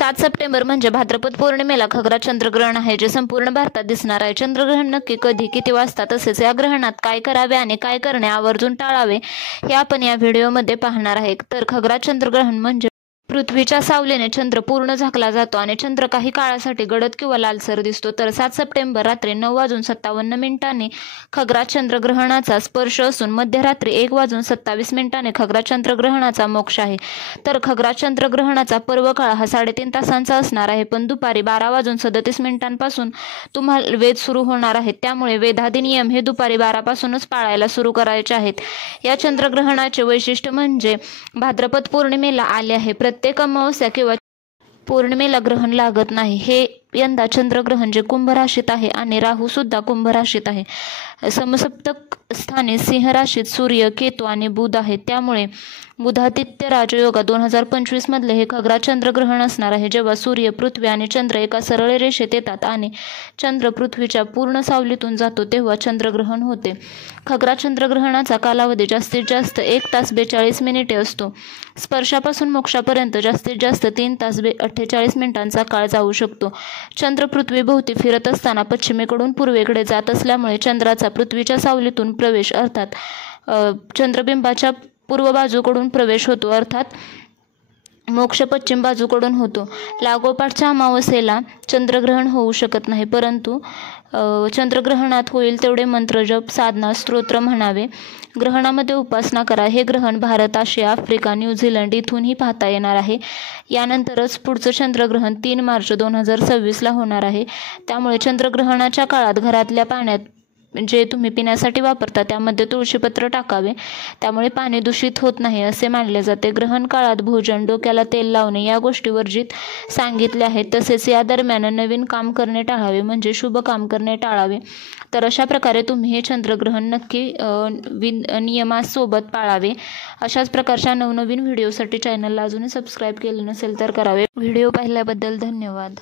7 September म्हणजे भाद्रपद पौर्णिमेला खग्रास चंद्रग्रहण आहे, जे संपूर्ण भारतात दिसणार आहे. चंद्रग्रहण नक्की कधी, किती वाजता, तसेच या ग्रहणात काय करावे आणि काय करणे आवर्जून टाळावे हे आपण या व्हिडिओमध्ये पाहणार आहे. तर खग्रास चंद्रग्रहण म्हणजे पृथ्वीच्या सावलीने चंद्र पूर्ण झाकला जातो आणि चंद्र काही काळासाठी गडद किंवा लालसर दिसतो. तर 7 सप्टेंबर रात्री 9:57 खग्रास चंद्रग्रहणाचा स्पर्श असून मध्यरात्री 1:27 खग्रास चंद्रग्रहणाचा मोक्ष आहे. तर खग्रास चंद्रग्रहणाचा पर्व काळ हा 3.5 तासांचा असणार आहे, पण दुपारी 12:37 पासून तुम्हाला वेध सुरू होणार आहेत. त्यामुळे वेधादी नियम हे दुपारी 12 पासूनच पाळायला सुरू करायचे आहेत. या चंद्रग्रहणाचे वैशिष्ट्य म्हणजे भाद्रपद पौर्णिमेला आले आहे. प्रत्येक अमावस्या किंवा पौर्णिमेला ग्रहण लागत नाही. हे यंदा चंद्रग्रहण जे कुंभ राशीत आहे आणि राहू सुद्धा कुंभ राशीत आहे. समसप्तक स्थानी सिंह राशीत सूर्य, केतू आणि बुध आहेत. त्यामुळे बुधादित्य राजयोगा 2025 मधले हे खग्रास चंद्रग्रहण असणार आहे, जेव्हा सूर्य, पृथ्वी आणि चंद्र एका सरळ रेषेत येतात आणि चंद्र पृथ्वीच्या पूर्ण सावलीतून जातो तेव्हा चंद्रग्रहण होते. खग्रास चंद्रग्रहणाचा कालावधी जास्तीत जास्त 1 तास 42 मिनिटे असतो. स्पर्शापासून मोक्षापर्यंत जास्तीत जास्त 3 तास 48 मिनिटांचा काळ जाऊ शकतो. चंद्र पृथ्वीभोवती फिरत असताना पश्चिमेकडून पूर्वेकडे जात असल्यामुळे चंद्राचा पृथ्वीच्या सावलीतून प्रवेश अर्थात चंद्रबिंबाच्या पूर्व बाजूकडून प्रवेश होतो, अर्थात मोक्ष पश्चिम बाजूकडून होतो. लागोपाठच्या अमावस्येला चंद्रग्रहण होऊ शकत नाही, परंतु चंद्रग्रहणात होईल तेवढे मंत्रजप, साधना, स्तोत्र म्हणावे. ग्रहणामध्ये उपासना करा. हे ग्रहण भारत, आशिया, आफ्रिका, न्यूझीलंड इथूनही पाहता येणार आहे. यानंतरच पुढचं चंद्रग्रहण 3 मार्च 2026 होणार आहे. त्यामुळे चंद्रग्रहणाच्या काळात घरातल्या पाण्यात जे तुम्ही पिण्यासाठी वापरता त्यामध्ये तुळशीपत्र टाकावे. त्यामुळे पाणी दूषित होत नाही असे मानले जाते. ग्रहण काळात भोजन, डोक्याला तेल लावणे या गोष्टी वर्जित सांगितल्या आहेत. तसेच या दरम्यान नवीन काम करणे टाळावे, म्हणजे शुभ काम करणे टाळावे. तर अशा प्रकारे तुम्ही हे चंद्रग्रहण नक्की नियमासोबत पाळावे. अशाच प्रकारच्या नवनवीन व्हिडिओसाठी चॅनलला अजूनही सबस्क्राईब केले नसेल तर करावे. व्हिडिओ पाहिल्याबद्दल धन्यवाद.